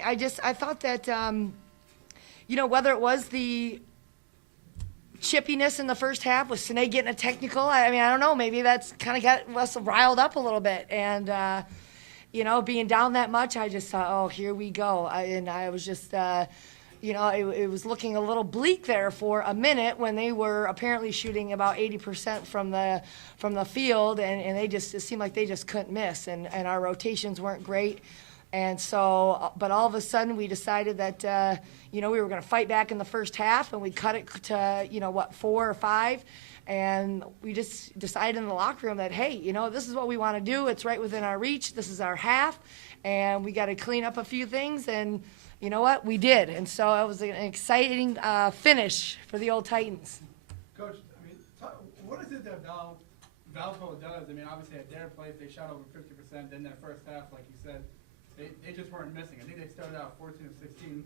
I thought that, whether it was the chippiness in the first half with Sine getting a technical, I don't know, maybe that's kind of got us riled up a little bit. And, being down that much, I just thought, oh, here we go. I was just, it was looking a little bleak there for a minute when they were apparently shooting about 80% from the field, and it seemed like they just couldn't miss, and our rotations weren't great. And so, but all of a sudden we decided that, we were going to fight back in the first half, and we cut it to, 4 or 5. And we just decided in the locker room that, hey, this is what we want to do. It's right within our reach. This is our half, and we got to clean up a few things. And you know what? We did. And so it was an exciting finish for the old Titans. Coach, what is it that Valpo does? Obviously at their place they shot over 50%. Then that first half, like you said, they just weren't missing. I think they started out 14 of 16.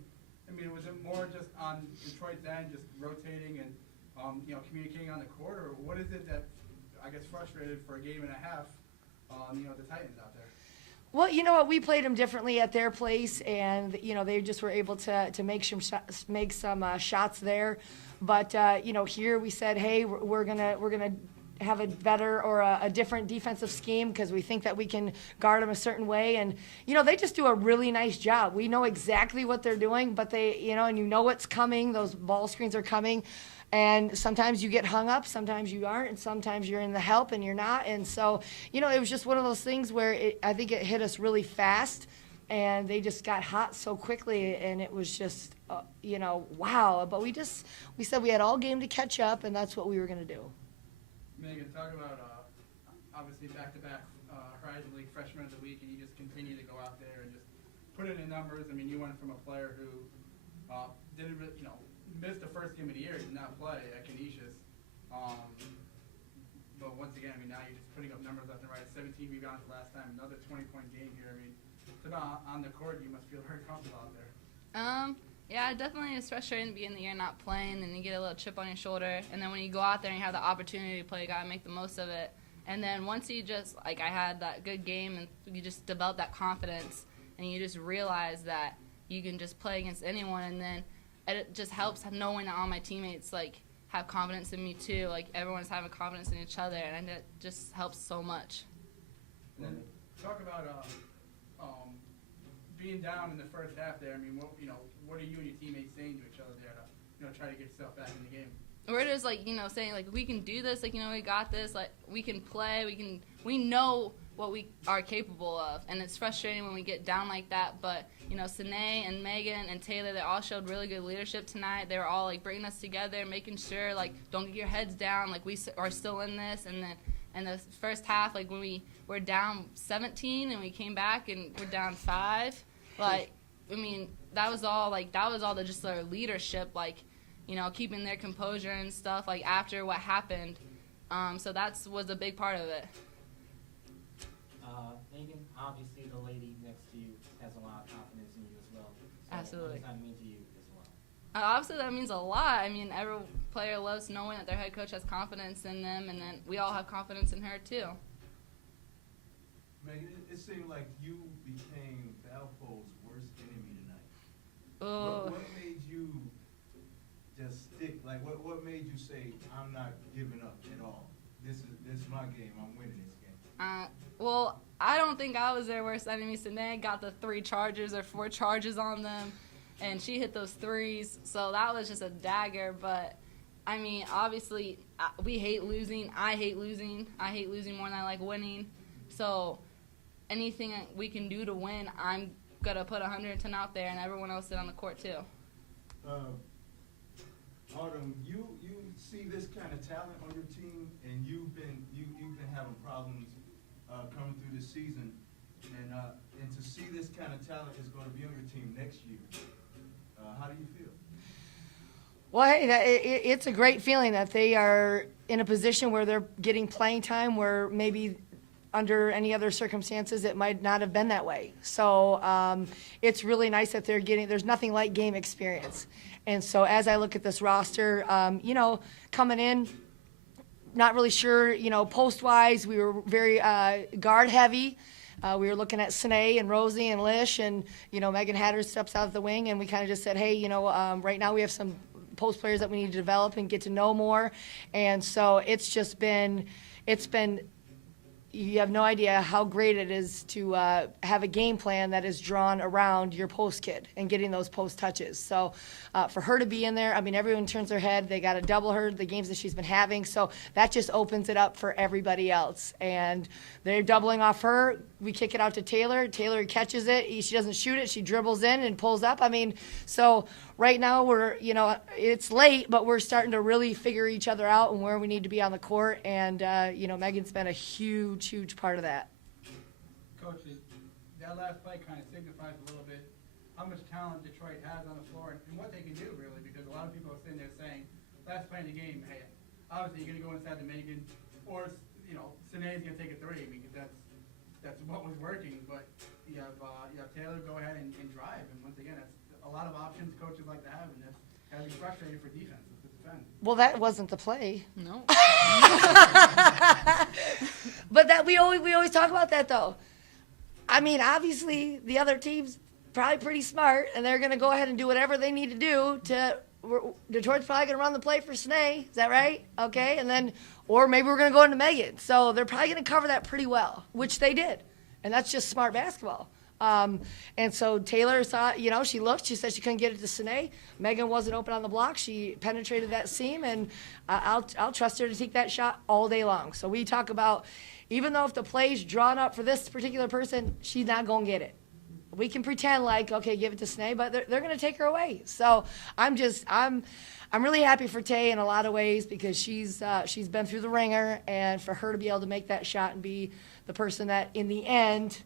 Was it more just on Detroit's end, just rotating and communicating on the court, or what is it that I guess frustrated for a game and a half, the Titans out there? Well, you know what? We played them differently at their place, and they just were able to make some shots there. But here we said, hey, we're gonna have a better or a different defensive scheme because we think that we can guard them a certain way. And they just do a really nice job. We know exactly what they're doing, but they and what's coming. Those ball screens are coming. And sometimes you get hung up, sometimes you aren't, and sometimes you're in the help and you're not. And so, it was just one of those things where I think it hit us really fast, and they just got hot so quickly, and it was just, wow. But we said we had all game to catch up, and that's what we were going to do. Megan, talk about obviously back-to-back Horizon League Freshman of the Week, and you just continue to go out there and just put it in numbers. You went from a player who didn't really, missed the first game of the year, did not play at Canisius. But once again, now you're just putting up numbers left and right. 17 rebounds last time, another 20-point game here. On the court, you must feel very comfortable out there. Yeah, definitely it's frustrating to be in the year not playing, and you get a little chip on your shoulder. And then when you go out there and you have the opportunity to play, you got to make the most of it. And then once you just, I had that good game, and you just develop that confidence, and you just realize that you can just play against anyone, and then it just helps knowing that all my teammates have confidence in me too. Everyone's having confidence in each other, and it just helps so much. And then talk about being down in the first half there. What are you and your teammates saying to each other there to try to get yourself back in the game? We're just saying we can do this. We got this. We can play. We know what we are capable of, and it's frustrating when we get down like that. But Sine and Megan and Taylor, they all showed really good leadership tonight. They were all bringing us together, making sure don't get your heads down. We are still in this. And then in the first half, when we were down 17 and we came back and we're down 5, that was all just their leadership, keeping their composure and stuff after what happened. So that was a big part of it. Megan, obviously the lady next to you has a lot of confidence in you as well. So Absolutely. What does that mean to you as well? Obviously that means a lot. Every player loves knowing that their head coach has confidence in them, and then we all have confidence in her too. Megan, it seemed like you became Valpo's worst enemy tonight. What made you just stick? What made you say, I'm not giving up at all? This is my game. I'm winning this game. Well, I don't think I was their worst enemy. Sine got the 3 charges or 4 charges on them, and she hit those 3s. So that was just a dagger. But, obviously, we hate losing. I hate losing. I hate losing more than I like winning. So anything we can do to win, I'm going to put 110 out there, and everyone else sit on the court too. Autumn, you see this kind of talent on your team, and you've been having problems coming through this season, and to see this kind of talent is going to be on your team next year. How do you feel? Well, hey, it's a great feeling that they are in a position where they're getting playing time where maybe under any other circumstances it might not have been that way. So it's really nice that they're getting, there's nothing like game experience. And so as I look at this roster, coming in, not really sure, post-wise, we were very guard heavy. we were looking at Sine and Rosie and Lish, and, Megan Hatter steps out of the wing, and we kind of just said, hey, right now we have some post players that we need to develop and get to know more. And so it's been, you have no idea how great it is to have a game plan that is drawn around your post kid and getting those post touches. So for her to be in there, I mean, everyone turns their head. They got to double her, the games that she's been having. So that just opens it up for everybody else. And they're doubling off her. We kick it out to Taylor. Taylor catches it. She doesn't shoot it. She dribbles in and pulls up. I mean, so right now we're, it's late, but we're starting to really figure each other out and where we need to be on the court. And, Megan's been a huge, huge part of that. Coach, that last play kind of signifies a little bit how much talent Detroit has on the floor and what they can do, really, because a lot of people are sitting there saying, last play in the game, hey, obviously you're going to go inside to Megan, or, Sinead's going to take a three. I mean, that's what was working, but you have Taylor go ahead and drive, and once again, that's a lot of options coaches like to have, and that's got to be frustrating for defense to defend. Well, that wasn't the play. No. But that we always talk about that, though. I mean, obviously, the other team's probably pretty smart, and they're going to go ahead and do whatever they need to do to. Detroit's probably going to run the play for Sine. Is that right? Okay, and then, or maybe we're going to go into Megan. So they're probably going to cover that pretty well, which they did, and that's just smart basketball. And so Taylor saw, she looked, she said she couldn't get it to Sine. Megan wasn't open on the block. She penetrated that seam, and I'll trust her to take that shot all day long. So we talk about, even though if the play's drawn up for this particular person, she's not going to get it. We can pretend like, okay, give it to Sine, but they're going to take her away. So I'm really happy for Tay in a lot of ways because she's been through the ringer, and for her to be able to make that shot and be the person that in the end,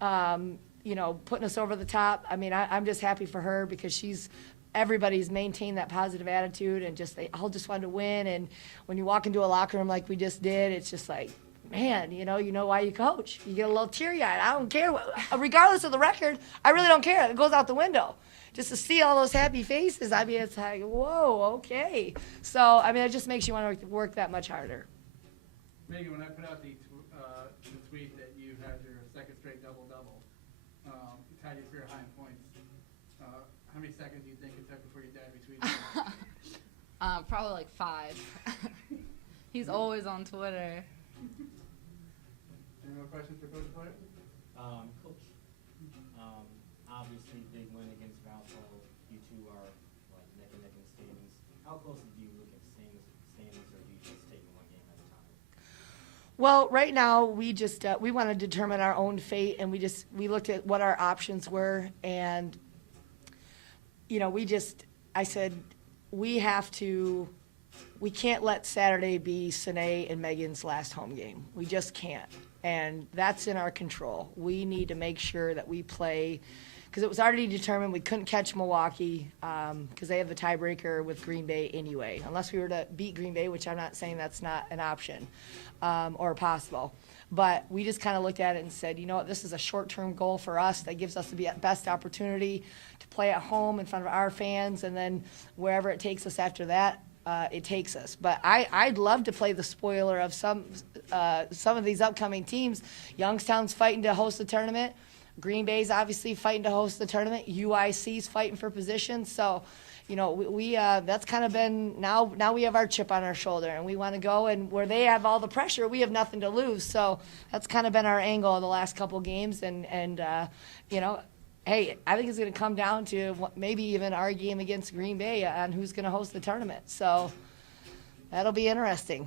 putting us over the top. I mean, I'm just happy for her because everybody's maintained that positive attitude, and they all just wanted to win. And when you walk into a locker room like we just did, it's just like, man, you know why you coach. You get a little teary-eyed. I don't care. Regardless of the record, I really don't care. It goes out the window. Just to see all those happy faces, I mean, it's like, whoa, okay. So, I mean, it just makes you want to work that much harder. Megan, when I put out the tweet that you had your second straight double-double, tied your career high in points, how many seconds do you think it took before your dad retweeted it? Probably like 5. He's always on Twitter. Any more questions for Coach Blair? Coach, obviously big win against Valpo. You two are like neck and neck in the standings. How close do you look at the standings, or do you just take one game at a time? Well, right now we want to determine our own fate, and we looked at what our options were, and I said we can't let Saturday be Sine and Megan's last home game. We just can't. And that's in our control. We need to make sure that we play, because it was already determined we couldn't catch Milwaukee because they have the tiebreaker with Green Bay anyway, unless we were to beat Green Bay, which I'm not saying that's not an option or possible. But we just kind of looked at it and said, you know what, this is a short-term goal for us that gives us the best opportunity to play at home in front of our fans, and then wherever it takes us after that, it takes us. But I'd love to play the spoiler of some of these upcoming teams. Youngstown's fighting to host the tournament. Green Bay's obviously fighting to host the tournament. UIC's fighting for position. So, we that's kind of been now we have our chip on our shoulder, and we want to go. And where they have all the pressure, we have nothing to lose. So that's kind of been our angle in the last couple games. And hey, I think it's going to come down to maybe even our game against Green Bay on who's going to host the tournament. So that'll be interesting.